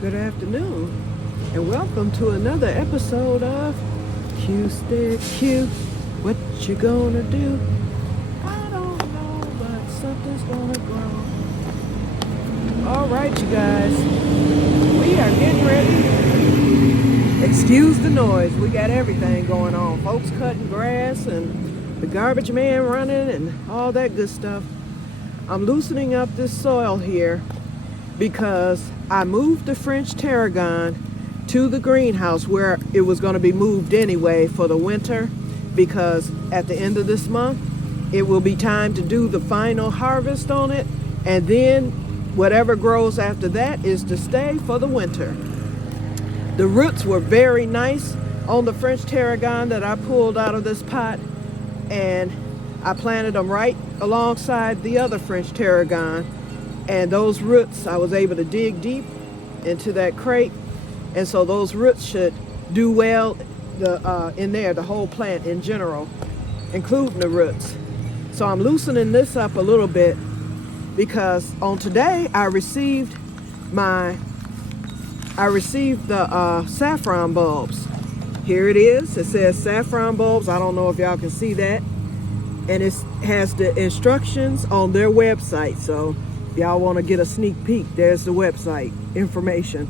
Good afternoon, and welcome to another episode of Que-stead-Que. What you gonna do? I don't know, but something's gonna grow. All right, you guys, we are getting ready. Excuse the noise. We got everything going on. Folks cutting grass and the garbage man running and all that good stuff. I'm loosening up this soil here because I moved the French tarragon to the greenhouse where it was going to be moved anyway for the winter, because at the end of this month it will be time to do the final harvest on it, and then whatever grows after that is to stay for the winter. The roots were very nice on the French tarragon that I pulled out of this pot, and I planted them right alongside the other French tarragon. And those roots, I was able to dig deep into that crate, and so those roots should do well in there, the whole plant in general, including the roots. So I'm loosening this up a little bit because on today I received the saffron bulbs. Here it is. It says saffron bulbs. I don't know if y'all can see that, and it has the instructions on their website. So y'all want to get a sneak peek, there's the website information.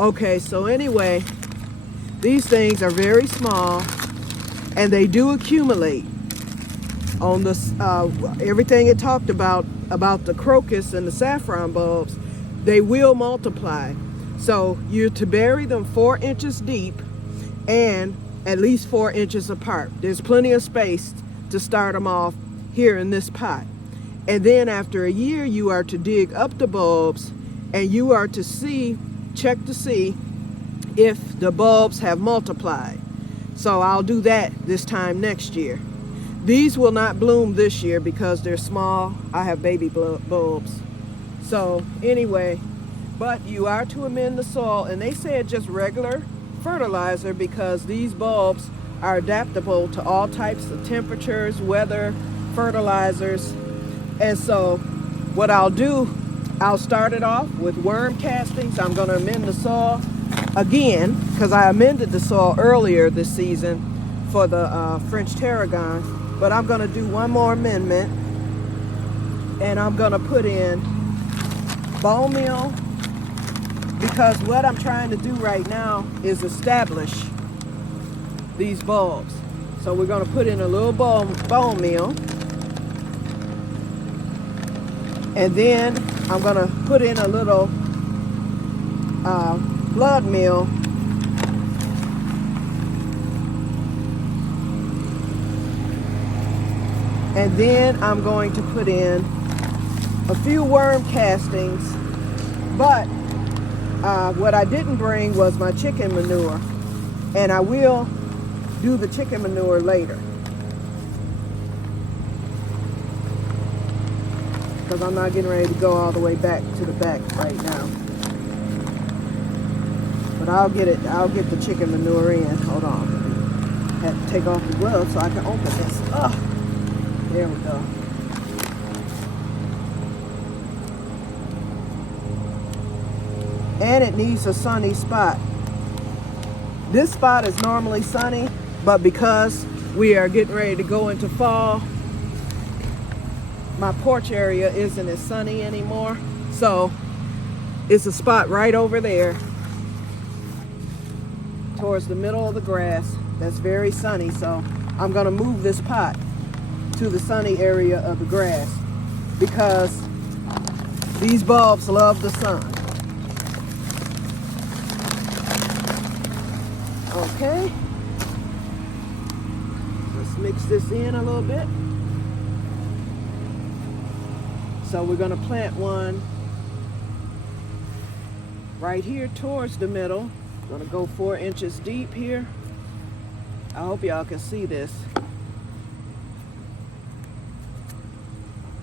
Okay, so anyway, these things are very small and they do accumulate. On this everything it talked about the crocus and the saffron bulbs, they will multiply. So you're to bury them 4 inches deep and at least 4 inches apart. There's plenty of space to start them off here in this pot. And then after a year, you are to dig up the bulbs and you are to check to see if the bulbs have multiplied. So I'll do that this time next year. These will not bloom this year because they're small. I have baby bulbs. So anyway, but you are to amend the soil, and they said just regular fertilizer because these bulbs are adaptable to all types of temperatures, weather, fertilizers. And so what I'll do, I'll start it off with worm castings. I'm going to amend the soil again because I amended the soil earlier this season for the French tarragon. But I'm going to do one more amendment, and I'm going to put in bone meal, because what I'm trying to do right now is establish these bulbs. So we're going to put in a little bone meal. And then I'm going to put in a little blood meal. And then I'm going to put in a few worm castings. But what I didn't bring was my chicken manure. And I will do the chicken manure later, because I'm not getting ready to go all the way back to the back right now. But I'll get the chicken manure in. Hold on. I had to take off the glove so I can open this. Oh, there we go. And it needs a sunny spot. This spot is normally sunny, but because we are getting ready to go into fall, my porch area isn't as sunny anymore. So it's a spot right over there towards the middle of the grass that's very sunny. So I'm going to move this pot to the sunny area of the grass because these bulbs love the sun. Okay, let's mix this in a little bit. So we're going to plant one right here towards the middle. I'm going to go 4 inches deep here. I hope y'all can see this.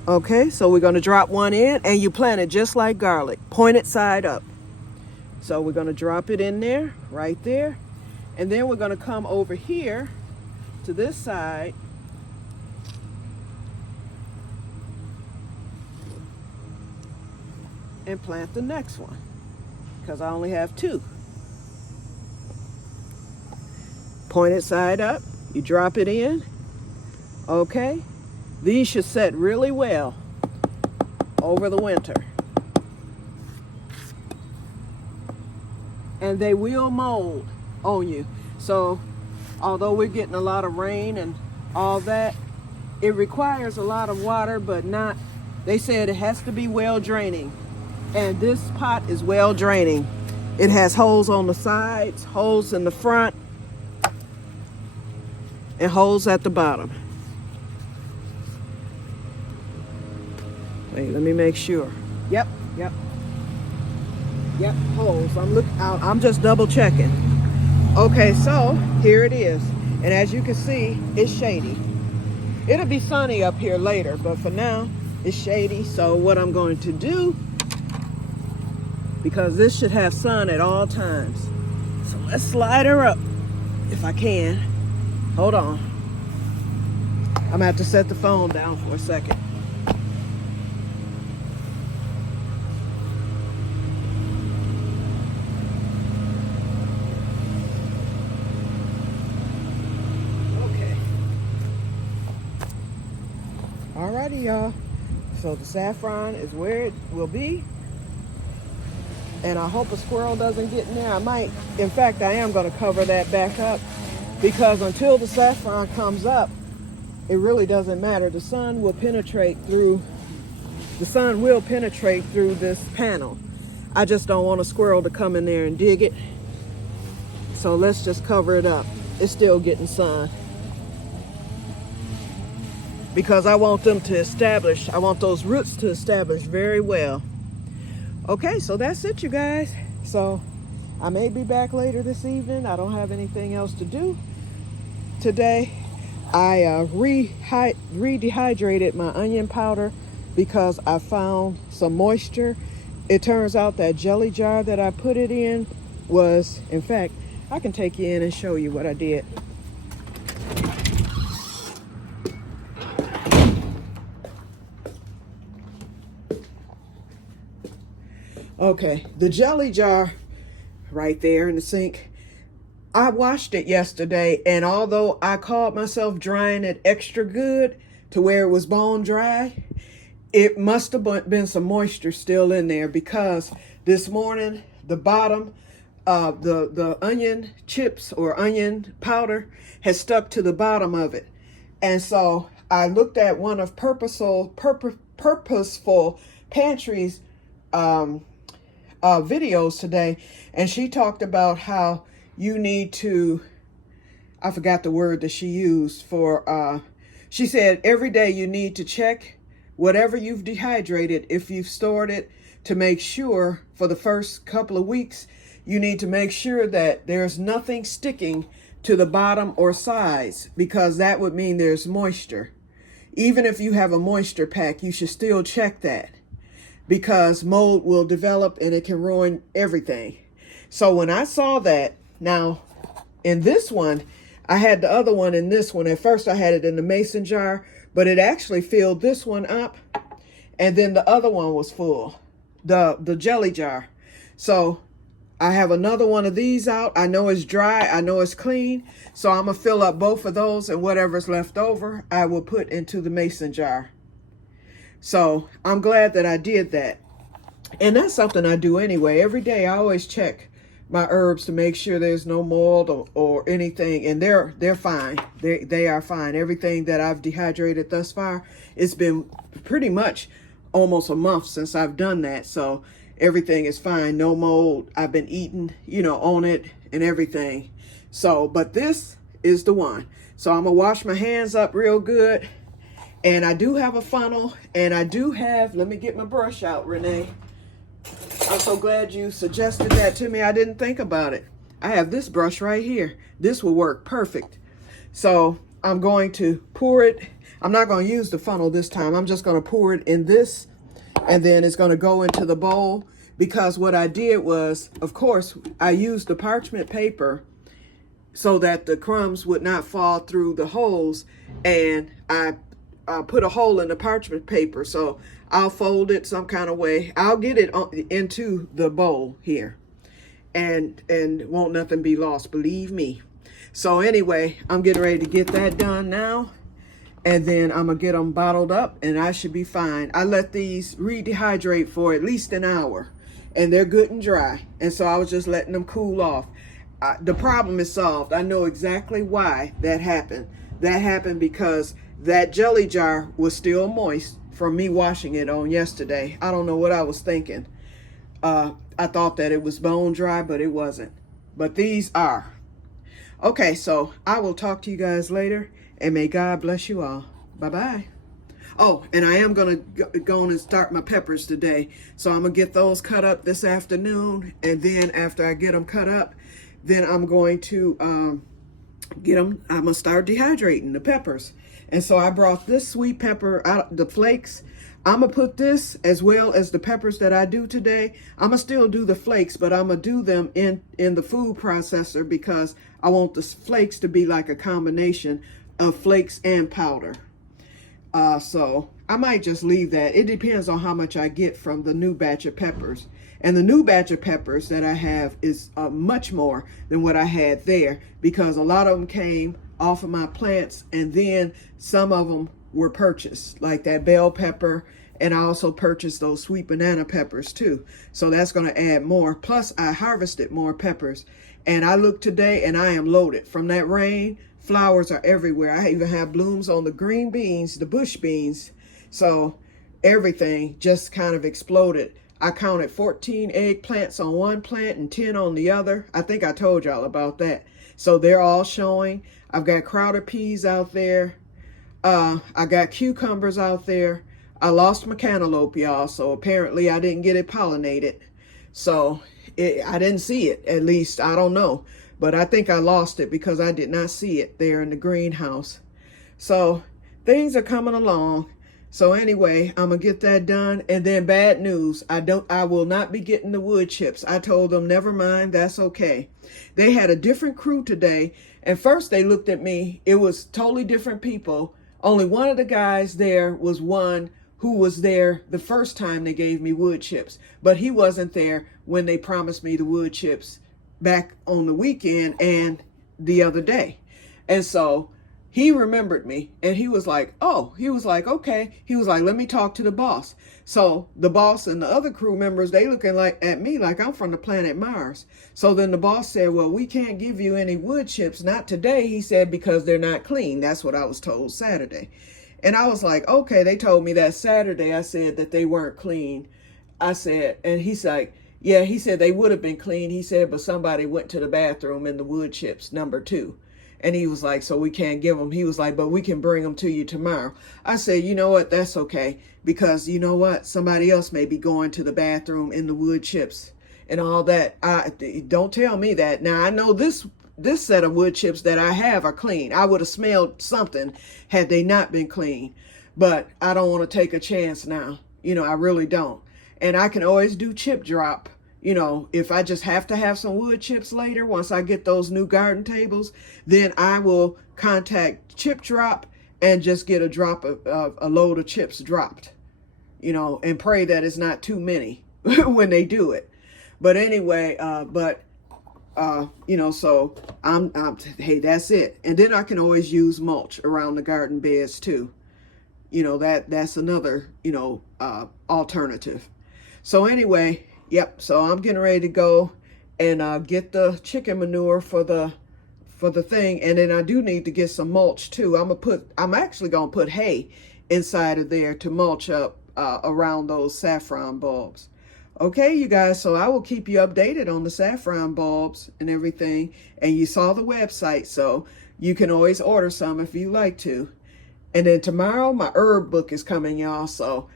Okay, so we're going to drop one in, and you plant it just like garlic, pointed side up. So we're going to drop it in there, right there. And then we're going to come over here to this side and plant the next one. because I only have 2. Point it side up, you drop it in. Okay, these should set really well over the winter. And they will mold on you. So although we're getting a lot of rain and all that, it requires a lot of water, but not, they said it has to be well draining. And this pot is well draining. It has holes on the sides, holes in the front, and holes at the bottom. Wait, let me make sure. Yep, holes. I'm just double checking. Okay, so here it is. And as you can see, it's shady. It'll be sunny up here later, but for now, it's shady. So what I'm going to do, because this should have sun at all times. So let's slide her up if I can. Hold on. I'm gonna have to set the phone down for a second. Okay. Alrighty, y'all. So the saffron is where it will be. And I hope a squirrel doesn't get in there. I might, in fact, I am gonna cover that back up, because until the saffron comes up, it really doesn't matter. The sun will penetrate through this panel. I just don't want a squirrel to come in there and dig it. So let's just cover it up. It's still getting sun. Because I want them to establish, I want those roots to establish very well. Okay, so that's it, you guys. So I may be back later this evening. I don't have anything else to do today. I re-dehydrated my onion powder because I found some moisture. It turns out that jelly jar that I put it in was, in fact, I can take you in and show you what I did. Okay, the jelly jar right there in the sink, I washed it yesterday, and although I called myself drying it extra good to where it was bone dry, it must have been some moisture still in there, because this morning the bottom of the onion chips or onion powder has stuck to the bottom of it. And so I looked at one of Purposeful Pantry's videos today, and she talked about how you need to, I forgot the word that she used for, she said every day you need to check whatever you've dehydrated, if you've stored it, to make sure for the first couple of weeks, you need to make sure that there's nothing sticking to the bottom or sides, because that would mean there's moisture. Even if you have a moisture pack, you should still check that, because mold will develop and it can ruin everything. So when I saw that, now in this one, I had the other one in this one. At first I had it in the mason jar, but it actually filled this one up, and then the other one was full, the jelly jar. So I have another one of these out. I know it's dry, I know it's clean, so I'm gonna fill up both of those, and whatever's left over I will put into the mason jar. So I'm glad that I did that. And that's something I do anyway. Every day I always check my herbs to make sure there's no mold or anything, and they're fine. They are fine. Everything that I've dehydrated thus far, it's been pretty much almost a month since I've done that, so everything is fine. No mold. I've been eating, on it and everything. So, but this is the one. So I'm gonna wash my hands up real good, and I do have a funnel, and I do have, let me get my brush out, Renee. I'm so glad you suggested that to me. I didn't think about it. I have this brush right here. This will work perfect. So I'm going to pour it. I'm not going to use the funnel this time. I'm just going to pour it in this, and then it's going to go into the bowl, because what I did was, of course, I used the parchment paper so that the crumbs would not fall through the holes, and I put a hole in the parchment paper. So I'll fold it some kind of way. I'll get it into the bowl here. and won't nothing be lost, believe me. So anyway, I'm getting ready to get that done now, and then I'm gonna get them bottled up, and I should be fine. I let these rehydrate for at least an hour, and they're good and dry, and so I was just letting them cool off. The problem is solved. I know exactly why that happened. That happened because that jelly jar was still moist from me washing it on yesterday. I don't know what I was thinking. I thought that it was bone dry, but it wasn't. But these are. Okay, so I will talk to you guys later, and may God bless you all. Bye-bye. Oh, and I am going to go on and start my peppers today. So I'm going to get those cut up this afternoon, and then after I get them cut up, then I'm going to I'm going to start dehydrating the peppers. And so I brought this sweet pepper out, the flakes. I'm going to put this as well as the peppers that I do today. I'm going to still do the flakes, but I'm going to do them in the food processor because I want the flakes to be like a combination of flakes and powder. So I might just leave that. It depends on how much I get from the new batch of peppers. And the new batch of peppers that I have is much more than what I had there because a lot of them came off of my plants, and then some of them were purchased, like that bell pepper, and I also purchased those sweet banana peppers too. So that's going to add more. Plus, I harvested more peppers, and I looked today, and I am loaded. From that rain, flowers are everywhere. I even have blooms on the green beans, the bush beans. So everything just kind of exploded. I counted 14 eggplants on one plant and 10 on the other. I think I told y'all about that. So they're all showing. I've got crowder peas out there. I got cucumbers out there. I lost my cantaloupe, y'all. So apparently I didn't get it pollinated. So I didn't see it, at least. I don't know. But I think I lost it because I did not see it there in the greenhouse. So things are coming along. So anyway, I'm going to get that done. And then bad news, I will not be getting the wood chips. I told them, never mind, that's okay. They had a different crew today. And first they looked at me. It was totally different people. Only one of the guys there was one who was there the first time they gave me wood chips. But he wasn't there when they promised me the wood chips back on the weekend and the other day. And so he remembered me, and he was like, oh, he was like, okay. He was like, let me talk to the boss. So the boss and the other crew members, they looking like at me like I'm from the planet Mars. So then the boss said, well, we can't give you any wood chips. Not today, he said, because they're not clean. That's what I was told Saturday. And I was like, okay, they told me that Saturday. I said that they weren't clean. I said, and he's like, yeah, he said they would have been clean. He said, but somebody went to the bathroom in the wood chips, number 2. And he was like, so we can't give them. He was like, but we can bring them to you tomorrow. I said, you know what? That's okay. Because you know what? Somebody else may be going to the bathroom in the wood chips and all that. Don't tell me that. Now, I know this set of wood chips that I have are clean. I would have smelled something had they not been clean. But I don't want to take a chance now. You know, I really don't. And I can always do chip drop. You know, if I just have to have some wood chips later, once I get those new garden tables, then I will contact Chip Drop and just get a load of chips dropped, you know, and pray that it's not too many when they do it. But anyway, you know, so hey, that's it. And then I can always use mulch around the garden beds too. You know, that's another, you know, alternative. So anyway, yep, so I'm getting ready to go and get the chicken manure for the thing, and then I do need to get some mulch too. I'm actually gonna put hay inside of there to mulch up around those saffron bulbs. Okay, you guys, so I will keep you updated on the saffron bulbs and everything. And you saw the website, so you can always order some if you like to. And then tomorrow my herb book is coming, y'all, so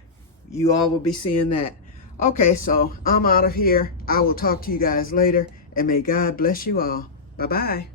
you all will be seeing that. Okay, so I'm out of here. I will talk to you guys later, and may God bless you all. Bye-bye.